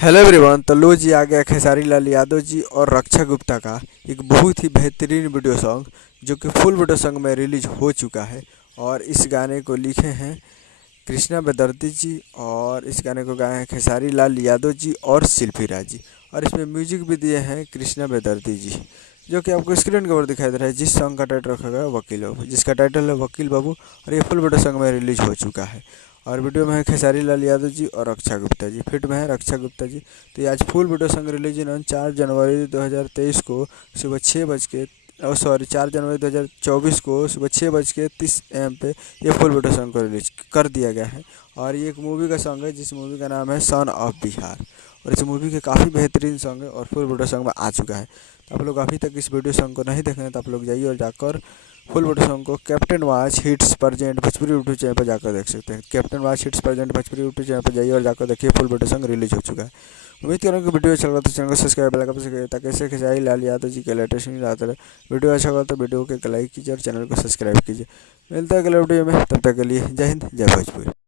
Hello everyone. तो लो जी आ गया खेसारी लाल यादव जी और रक्षा गुप्ता का एक बहुत ही बेहतरीन वीडियो सॉन्ग जो कि फुल वीडियो सॉन्ग में रिलीज हो चुका है। और इस गाने को लिखे हैं कृष्णा बेदर्ती जी और इस गाने को गाए हैं खेसारी लाल यादव जी और शिल्पी राज जी। और इसमें म्यूजिक भी दिए हैं कृष्णा बेदर्ती जी, जो कि आपको स्क्रीन के ऊपर दिखाई दे रहा है। जिस सॉन्ग का टाइटल रखा गया है वकील बाबू, जिसका टाइटल है वकील बाबू। और ये फुल वीडियो सॉन्ग में रिलीज हो चुका है। और वीडियो में है खेसारी लाल यादव जी और रक्षा गुप्ता जी, फिट में है रक्षा गुप्ता जी। तो ये आज full video song release on 4 जनवरी 2023 को सुबह 6 बज के 4 जनवरी 2024 को सुबह 6:30 AM पे ये फुल वीडियो सॉन्ग को रिलीज कर दिया गया है। और ये एक मूवी का सॉन्ग है जिस मूवी का नाम है सन ऑफ बिहार। और इस मूवी के काफ़ी बेहतरीन सॉन्ग है और फुल वीडियो सॉन्ग में आ चुका है। तो आप लोग अभी तक इस वीडियो सॉन्ग को नहीं देखे हैं तो आप लोग जाइए और जाकर फुल वीडियो सॉन्ग को captain watch hits present Bhojpuri YouTube channel पर जाकर देख सकते हैं। Captain watch hits present Bhojpuri YouTube channel पर जाइए और जाकर देखिए फुल वीडियो सॉन्ग रिलीज हो चुका है। उम्मीद करूँ कि वीडियो अच्छा लगा तो चैनल को सब्सक्राइब बेल आइकन से ताकि ऐसे खेसारी लाल यादव जी के लेटेस्ट न्यूज़ आते रहे। वीडियो अच्छा लगा तो वीडियो को लाइक कीजिए और चैनल को सब्सक्राइब कीजिए। मिलता है अगले वीडियो में, तब तक के लिए जय हिंद जय भोजपुरी।